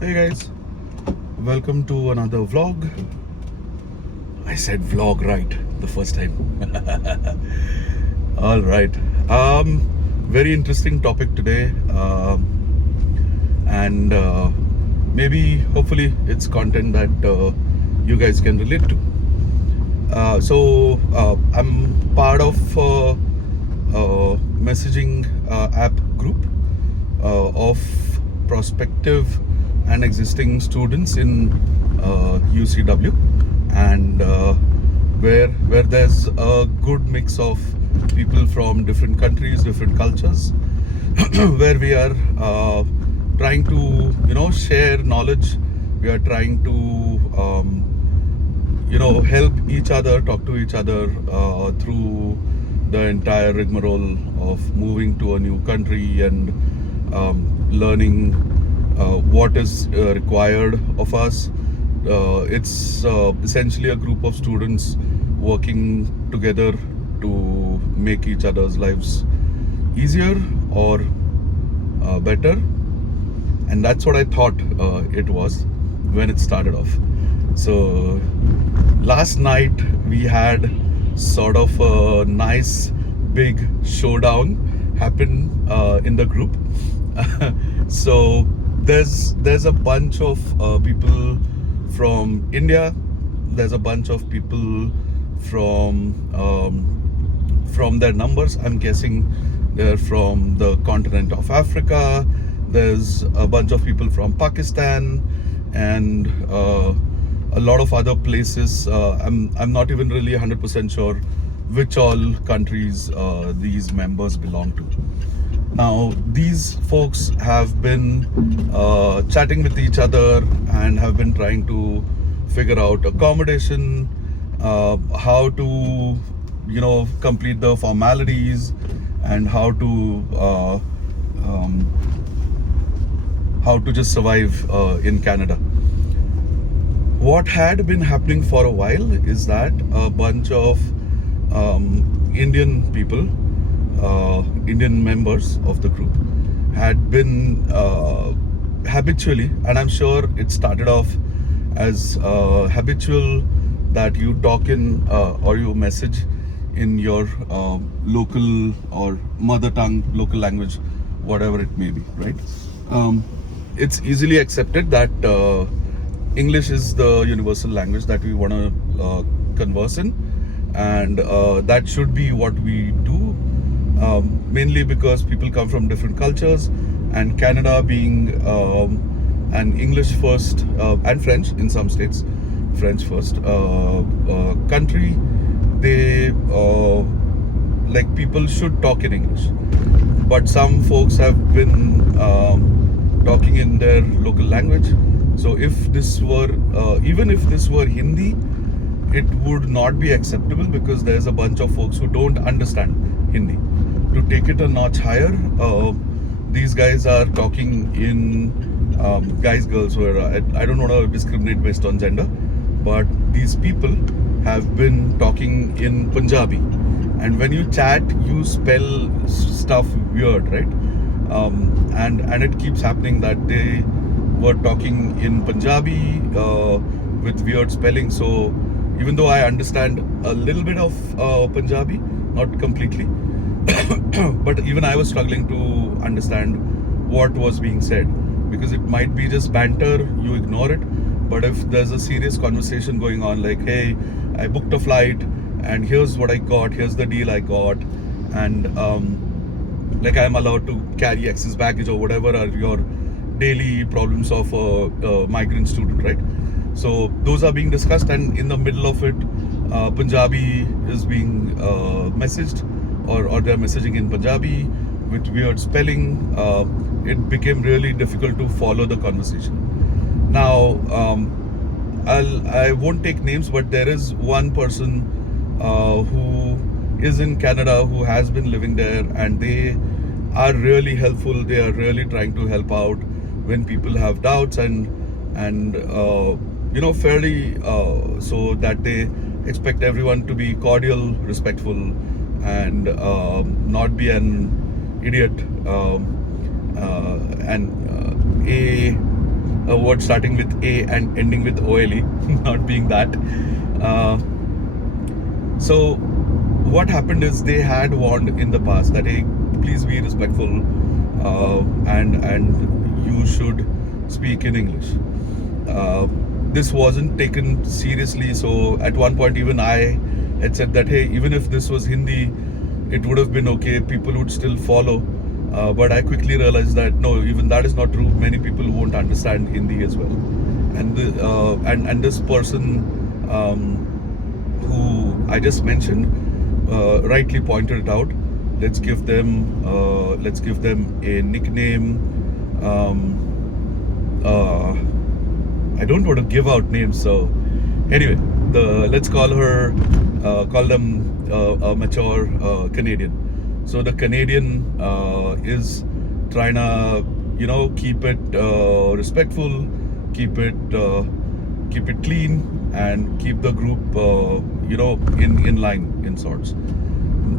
Hey guys, welcome to another vlog. I said vlog right the first time. All right. Very interesting topic today, and maybe hopefully it's content that you guys can relate to. I'm part of messaging app group of prospective and existing students in UCW, and where there's a good mix of people from different countries, different cultures, where we are trying to share knowledge. We are trying to help each other, talk to each other through the entire rigmarole of moving to a new country and learning what is required of us. It's essentially a group of students working together to make each other's lives easier or better, and that's what I thought it was when it started off. So last night we had sort of a nice big showdown happen in the group. So there's a bunch of people from India. There's a bunch of people from their numbers, I'm guessing they're from the continent of Africa. There's a bunch of people from Pakistan and a lot of other places. I'm not even really 100% sure which all countries these members belong to. Now, these folks have been chatting with each other and have been trying to figure out accommodation, how to, complete the formalities, and how to just survive in Canada. What had been happening for a while is that a bunch of Indian people, Indian members of the group, had been habitually, and I'm sure it started off as habitual, that you talk in or you message in your local or mother tongue, local language, whatever it may be, right? It's easily accepted that English is the universal language that we want to converse in, and that should be what we do, mainly because people come from different cultures, and Canada being an English first and French in some states, French first country, they like people should talk in English, but some folks have been talking in their local language. So if this were even if this were Hindi, it would not be acceptable, because there's a bunch of folks who don't understand Hindi. To take it a notch higher, these guys are talking in guys, girls, where I don't want to discriminate based on gender, but these people have been talking in Punjabi, and when you chat, you spell stuff weird, right? And it keeps happening that they were talking in Punjabi with weird spelling. So even though I understand a little bit of Punjabi, not completely, but even I was struggling to understand what was being said, because it might be just banter, you ignore it. But if there's a serious conversation going on, like, hey, I booked a flight and here's what I got, here's the deal I got, and like I'm allowed to carry excess baggage or whatever are your daily problems of a migrant student, right? So those are being discussed, and in the middle of it, Punjabi is being messaged, or they're messaging in Punjabi with weird spelling. It became really difficult to follow the conversation. Now, I won't take names, but there is one person who is in Canada, who has been living there, and they are really helpful. They are really trying to help out when people have doubts, and fairly so that they expect everyone to be cordial, respectful, and not be an idiot, and a word starting with A and ending with OLE, not being that. Uh, so what happened is they had warned in the past that, hey, please be respectful, and you should speak in English. This wasn't taken seriously, so at one point even I had said that, hey, even if this was Hindi, it would have been okay, people would still follow. But I quickly realized that no, even that is not true. Many people won't understand Hindi as well, and this person who I just mentioned rightly pointed it out. Let's give them a nickname. I don't want to give out names, so anyway, let's call them a mature Canadian. So the Canadian is trying to, keep it respectful, keep it clean, and keep the group, in line in sorts.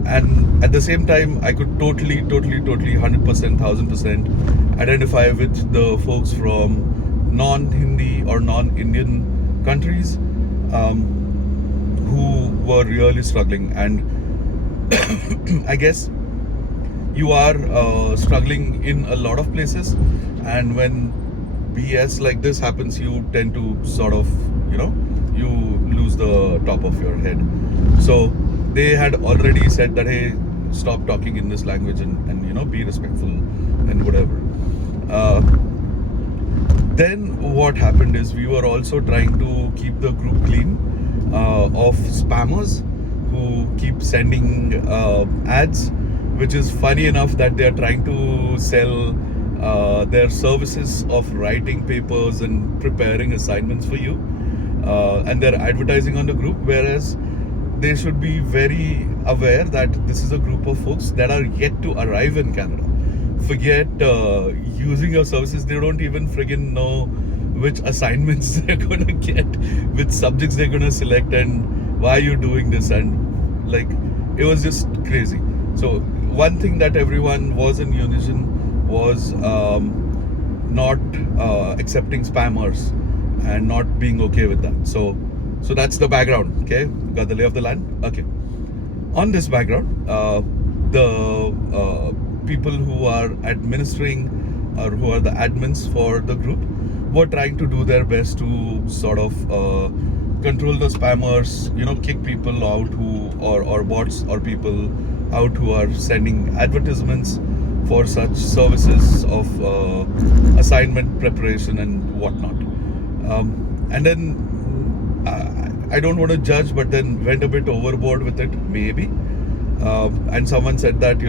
And at the same time, I could totally, 100%, 1000% identify with the folks from non-Hindi or non-Indian countries who were really struggling. And I guess you are struggling in a lot of places, and when BS like this happens, you tend to sort of, you lose the top of your head. So they had already said that, hey, stop talking in this language and be respectful and whatever. Then what happened is we were also trying to keep the group clean of spammers who keep sending ads, which is funny enough that they are trying to sell their services of writing papers and preparing assignments for you, and they're advertising on the group, whereas they should be very aware that this is a group of folks that are yet to arrive in Canada. Forget using your services, they don't even friggin' know which assignments they're gonna get, which subjects they're gonna select, and why you're doing this, and like it was just crazy. So one thing that everyone was in unison was not accepting spammers and not being okay with that. So that's the background. Okay, got the lay of the land. Okay, on this background, the people who are administering or who are the admins for the group were trying to do their best to sort of control the spammers, kick people out who or bots or people out who are sending advertisements for such services of assignment preparation and whatnot. And then I don't want to judge, but then went a bit overboard with it, maybe. And someone said that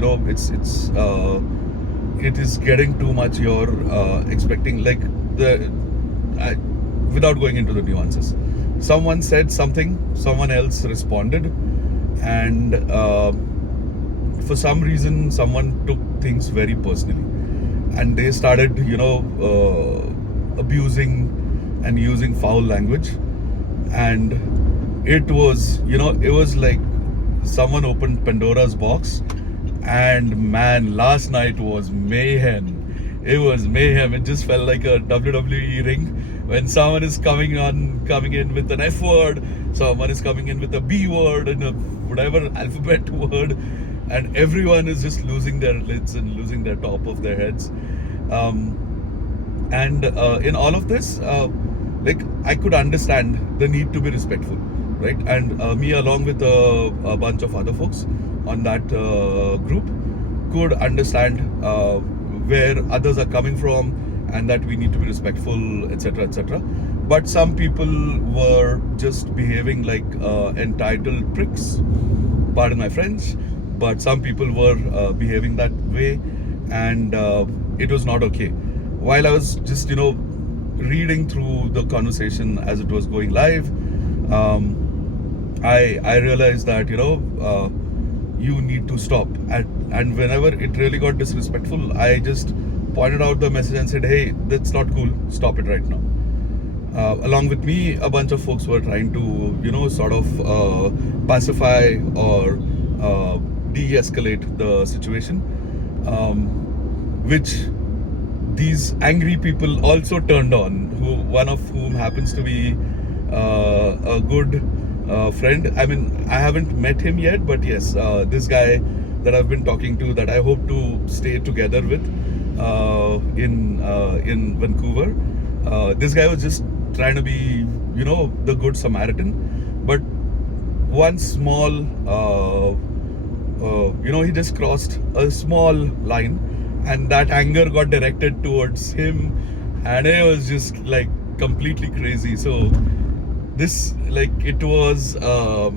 it is getting too much. You're expecting without going into the nuances. Someone said something, someone else responded, and for some reason, someone took things very personally, and they started, abusing and using foul language, and it was like someone opened Pandora's box, and man, last night was mayhem. It was mayhem. It just felt like a WWE ring when someone is coming in with an F word, someone is coming in with a B word and a whatever alphabet word, and everyone is just losing their lids and losing their top of their heads. And in all of this, I could understand the need to be respectful, right? And me, along with a bunch of other folks on that group, could understand where others are coming from and that we need to be respectful, etc., etc. But some people were just behaving like entitled pricks, pardon my French, but some people were behaving that way, and it was not okay. While I was just reading through the conversation as it was going live, I realized that you need to stop. And whenever it really got disrespectful, I just pointed out the message and said, hey, that's not cool, stop it right now. Along with me, a bunch of folks were trying to sort of pacify or de-escalate the situation, which these angry people also turned on, one of whom happens to be a good friend. I mean, I haven't met him yet, but yes, this guy that I've been talking to, that I hope to stay together with in Vancouver. This guy was just trying to be, the good Samaritan, but one small, he just crossed a small line, and that anger got directed towards him, and it was just like completely crazy. So this, like, it was, how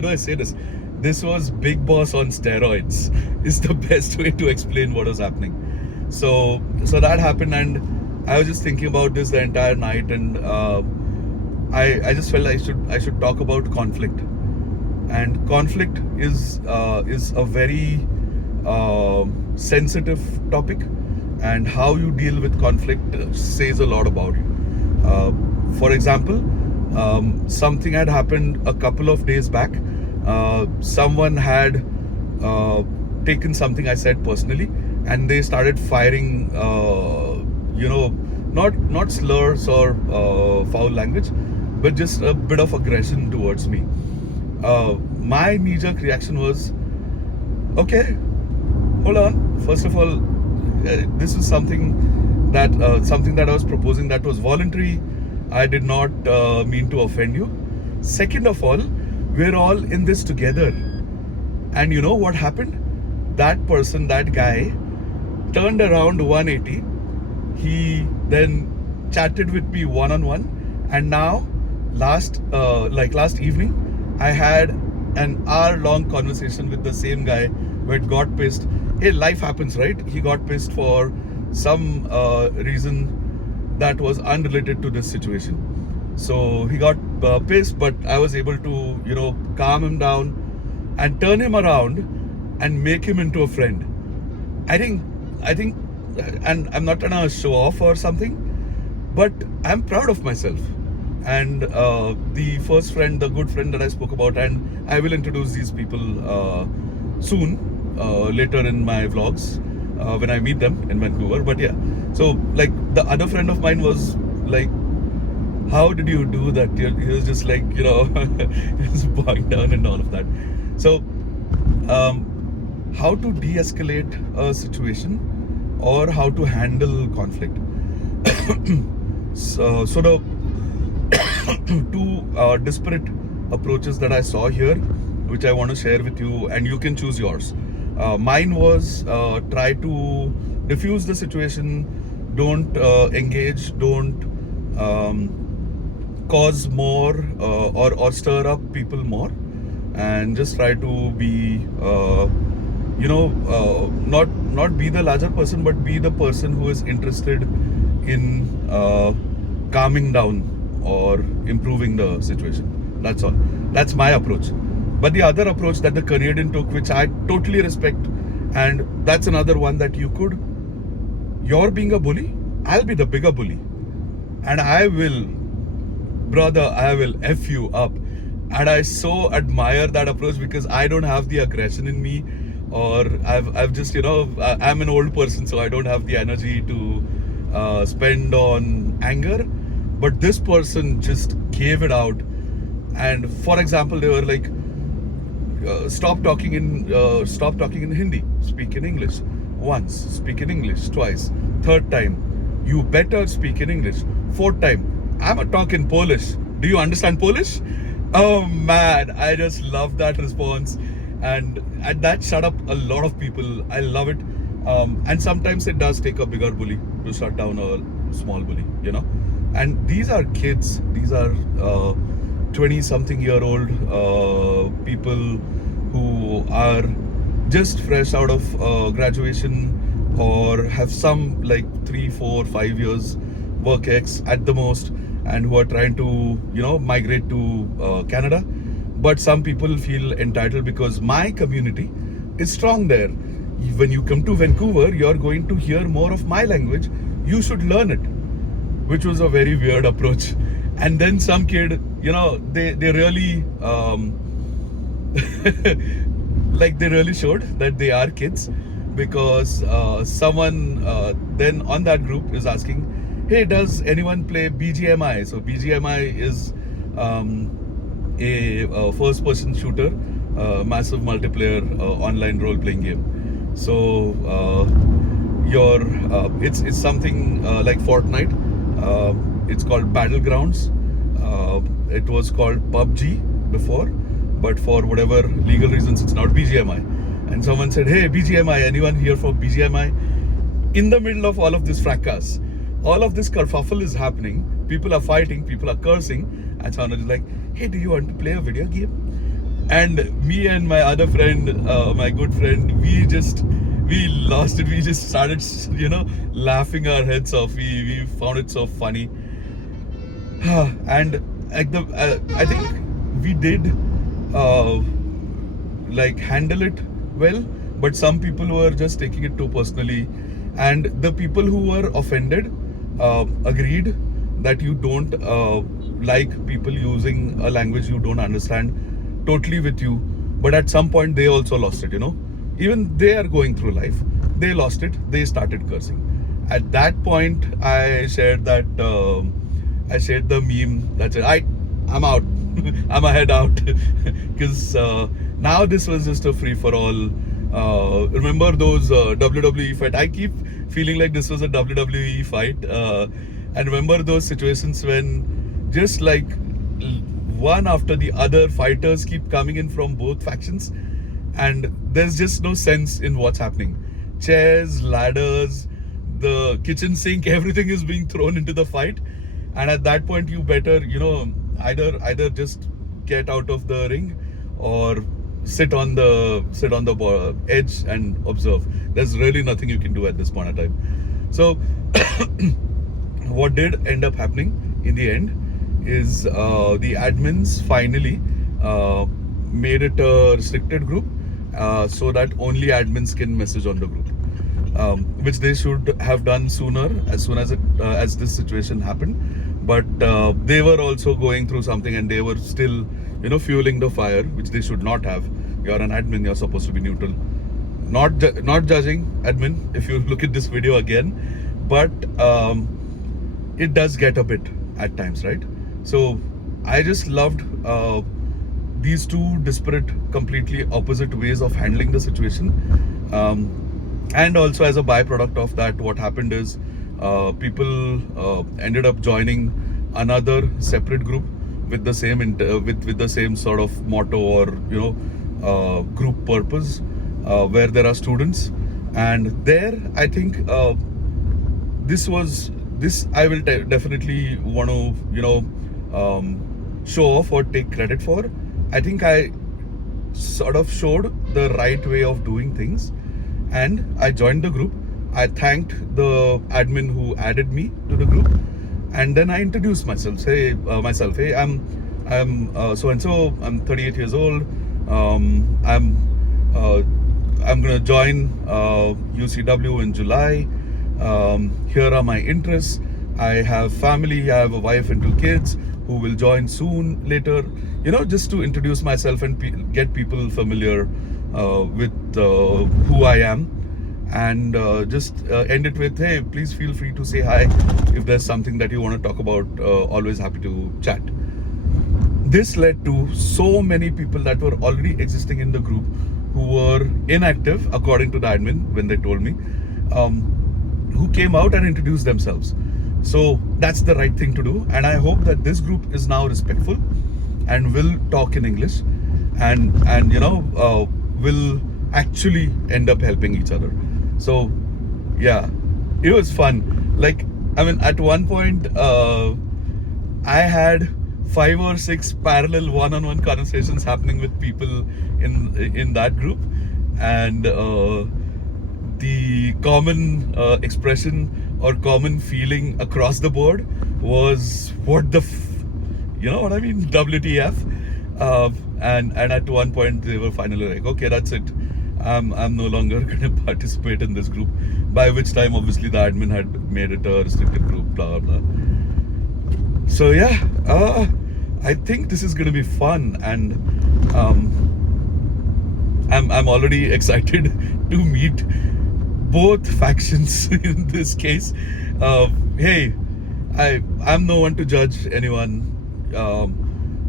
do I say this? This was Big Boss on steroids, is the best way to explain what was happening. So that happened, and I was just thinking about this the entire night, and I just felt I should talk about conflict. And conflict is a very sensitive topic, and how you deal with conflict says a lot about you. For example, something had happened a couple of days back. Someone had taken something I said personally, and they started firing, not slurs or foul language, but just a bit of aggression towards me. My knee-jerk reaction was, okay, hold on. First of all, this is something that I was proposing that was voluntary. I did not mean to offend you. Second of all, we're all in this together. And you know what happened? That person, that guy, turned around 180. He then chatted with me one-on-one. And now, last evening, I had an hour-long conversation with the same guy who had got pissed. Hey, life happens, right? He got pissed for some reason that was unrelated to this situation. So he got pissed, but I was able to, calm him down and turn him around and make him into a friend. I think, and I'm not trying to show off or something, but I'm proud of myself. And the first friend, the good friend that I spoke about, and I will introduce these people soon, later in my vlogs, when I meet them in Vancouver. But yeah, so like the other friend of mine was like, how did you do that? He was just like, he was bowing down and all of that. So how to de-escalate a situation, or how to handle conflict. So the two disparate approaches that I saw here, which I want to share with you, and you can choose yours. Mine was try to diffuse the situation, don't engage, don't cause more or stir up people more, and just try to be not be the larger person, but be the person who is interested in calming down or improving the situation. That's all. That's my approach. But the other approach that the Canadian took, which I totally respect, and that's another one that you're being a bully, I'll be the bigger bully, and I will F you up. And I so admire that approach, because I don't have the aggression in me, or I've just, I'm an old person, so I don't have the energy to spend on anger. But this person just gave it out. And for example, they were like, stop talking in Hindi, speak in English. Once, speak in English. Twice. Third time, you better speak in English. Fourth time, I'm a talk in Polish. Do you understand Polish? Oh man, I just love that response. And that shut up a lot of people. I love it. And sometimes it does take a bigger bully to shut down a small bully, And these are kids. These are 20-something-year-old people who are just fresh out of graduation, or have some like 3, 4, 5 years work ex at the most, and who are trying to migrate to Canada. But some people feel entitled because my community is strong there. When you come to Vancouver, you're going to hear more of my language. You should learn it, which was a very weird approach. And then some kid, they really they really showed that they are kids, because someone then on that group is asking, hey, does anyone play BGMI? So BGMI is a first-person shooter, massive multiplayer online role-playing game. So your it's something like Fortnite. It's called Battlegrounds. It was called PUBG before, but for whatever legal reasons, it's not BGMI. And someone said, "Hey, BGMI, anyone here for BGMI?" In the middle of all of this fracas, all of this kerfuffle is happening. People are fighting, people are cursing, and someone is like, "Hey, do you want to play a video game?" And me and my other friend, my good friend, we lost it. We just started, laughing our heads off. We found it so funny. And like I think we did like handle it well, but some people were just taking it too personally, and the people who were offended agreed that you don't like people using a language you don't understand totally with you, but at some point they also lost it. Even they are going through life, they lost it, they started cursing. At that point I shared the meme that said, I'm out. I'm a head out. Because now this was just a free for all. Remember those WWE fight? I keep feeling like this was a WWE fight. And remember those situations when just like one after the other fighters keep coming in from both factions, and there's just no sense in what's happening. Chairs, ladders, the kitchen sink, everything is being thrown into the fight. And at that point, you better, either just get out of the ring or sit on the edge and observe. There's really nothing you can do at this point of time. So what did end up happening in the end is the admins finally made it a restricted group so that only admins can message on the group, which they should have done sooner, as soon as this situation happened. But they were also going through something, and they were still fueling the fire, which they should not have. You're an admin, you're supposed to be neutral. Not judging admin if you look at this video again, but it does get a bit at times, right? So I just loved these two disparate, completely opposite ways of handling the situation. And also, as a byproduct of that, what happened is people ended up joining another separate group with the same with the same sort of motto or group purpose, where there are students. And there I think this I will definitely want to show off or take credit for. I think I sort of showed the right way of doing things, and I joined the group. I thanked the admin who added me to the group, and then I introduced myself. Hey, I'm so and so. I'm 38 years old. I'm gonna join UCW in July. Here are my interests. I have family. I have a wife and 2 kids who will join soon later. Just to introduce myself and get people familiar with who I am. And just end it with, hey, please feel free to say hi if there's something that you want to talk about. Always happy to chat. This led to so many people that were already existing in the group who were inactive, according to the admin when they told me, who came out and introduced themselves. So that's the right thing to do, and I hope that this group is now respectful and will talk in English, and will actually end up helping each other. So yeah, it was fun. Like, I mean, at one point I had 5 or 6 parallel one-on-one conversations happening with people in that group, and the common expression or common feeling across the board was, what the you know what I mean, WTF. And at one point they were finally like, okay, that's it, I'm no longer going to participate in this group, by which time obviously the admin had made it a restricted group, blah blah. So yeah, I think this is going to be fun, and I'm already excited to meet both factions in this case. Hey, I'm no one to judge anyone.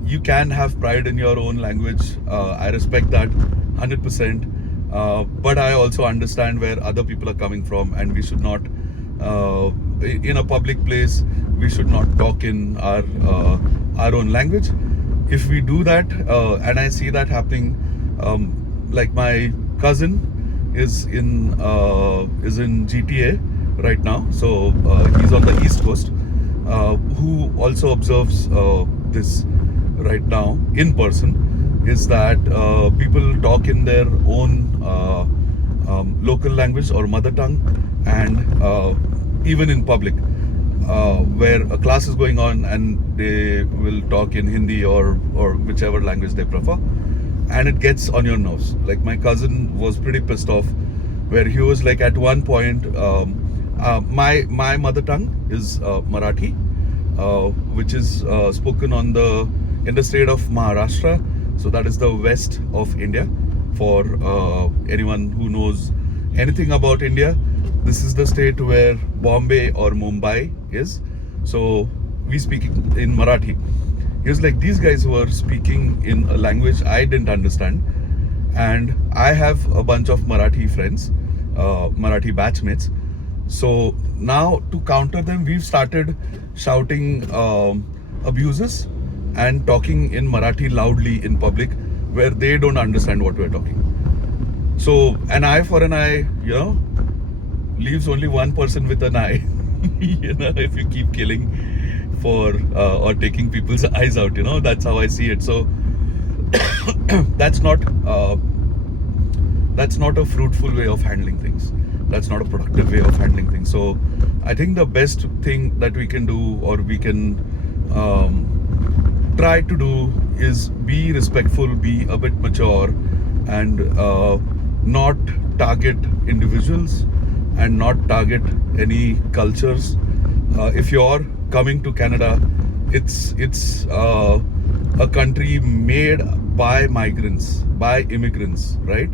You can have pride in your own language. I respect that 100%. But I also understand where other people are coming from, and we should not, in a public place, we should not talk in our own language. If we do that, and I see that happening, like my cousin is in GTA right now, so he's on the East Coast, who also observes this right now in person, is that people talk in their own local language or mother tongue, and even in public, where a class is going on and they will talk in Hindi or whichever language they prefer, and it gets on your nerves. Like my cousin was pretty pissed off, where he was like, at one point, my mother tongue is Marathi, which is spoken in the state of Maharashtra. So that is the west of India. For anyone who knows anything about India, this is the state where Bombay or Mumbai is. So we speak in Marathi. He was like, these guys were speaking in a language I didn't understand. And I have a bunch of Marathi friends, Marathi batchmates. So now to counter them, we've started shouting abuses and talking in Marathi loudly in public, where they don't understand what we're talking. So an eye for an eye, leaves only one person with an eye. If you keep killing for or taking people's eyes out, that's how I see it. So that's not a fruitful way of handling things. That's not a productive way of handling things. So I think the best thing that we can do, or we can try to do, is be respectful, be a bit mature, and not target individuals and not target any cultures. If you're coming to Canada, it's a country made by migrants, by immigrants, right?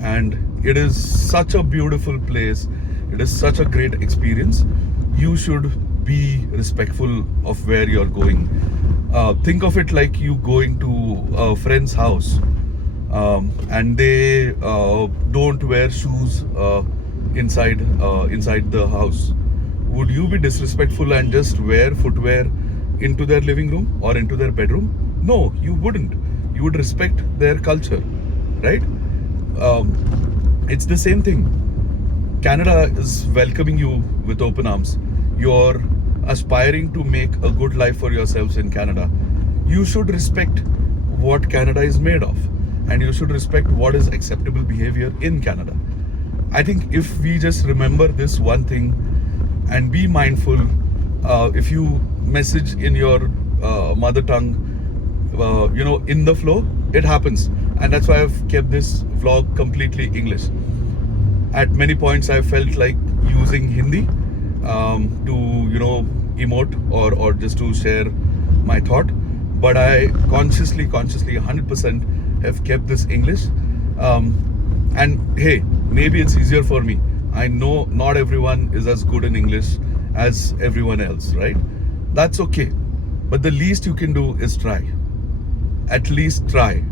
And it is such a beautiful place. It is such a great experience. You should be respectful of where you're going. Think of it like you going to a friend's house, and they don't wear shoes inside the house. Would you be disrespectful and just wear footwear into their living room or into their bedroom? No, you wouldn't. You would respect their culture, right? It's the same thing. Canada is welcoming you with open arms. You're aspiring to make a good life for yourselves in Canada. You should respect what Canada is made of, and you should respect what is acceptable behavior in Canada. I think if we just remember this one thing and be mindful, if you message in your mother tongue, in the flow, it happens. And that's why I've kept this vlog completely English. At many points, I felt like using Hindi to, emote or just to share my thought. But I consciously 100% have kept this English. And hey, maybe it's easier for me. I know not everyone is as good in English as everyone else, right? That's okay. But the least you can do is try. At least try.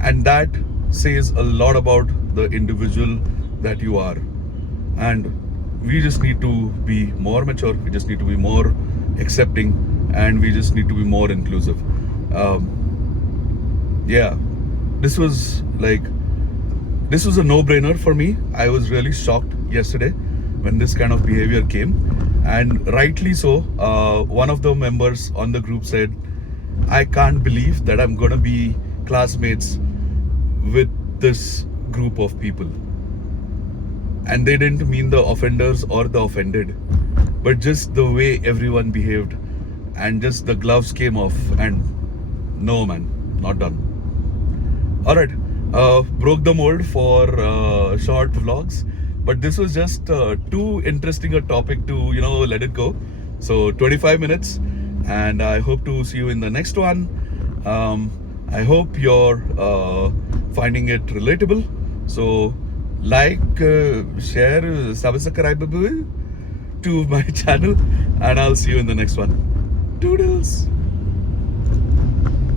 And that says a lot about the individual that you are. And we just need to be more mature. We just need to be more accepting, and we just need to be more inclusive. This was a no-brainer for me. I was really shocked yesterday when this kind of behavior came, and rightly so. One of the members on the group said, I can't believe that I'm gonna be classmates with this group of people. And they didn't mean the offenders or the offended, but just the way everyone behaved, and just the gloves came off, and no man, not done. Alright, broke the mold for short vlogs, but this was just too interesting a topic to let it go. So 25 minutes, and I hope to see you in the next one. I hope you're finding it relatable. So like, share, subscribe to my channel, and I'll see you in the next one. Toodles.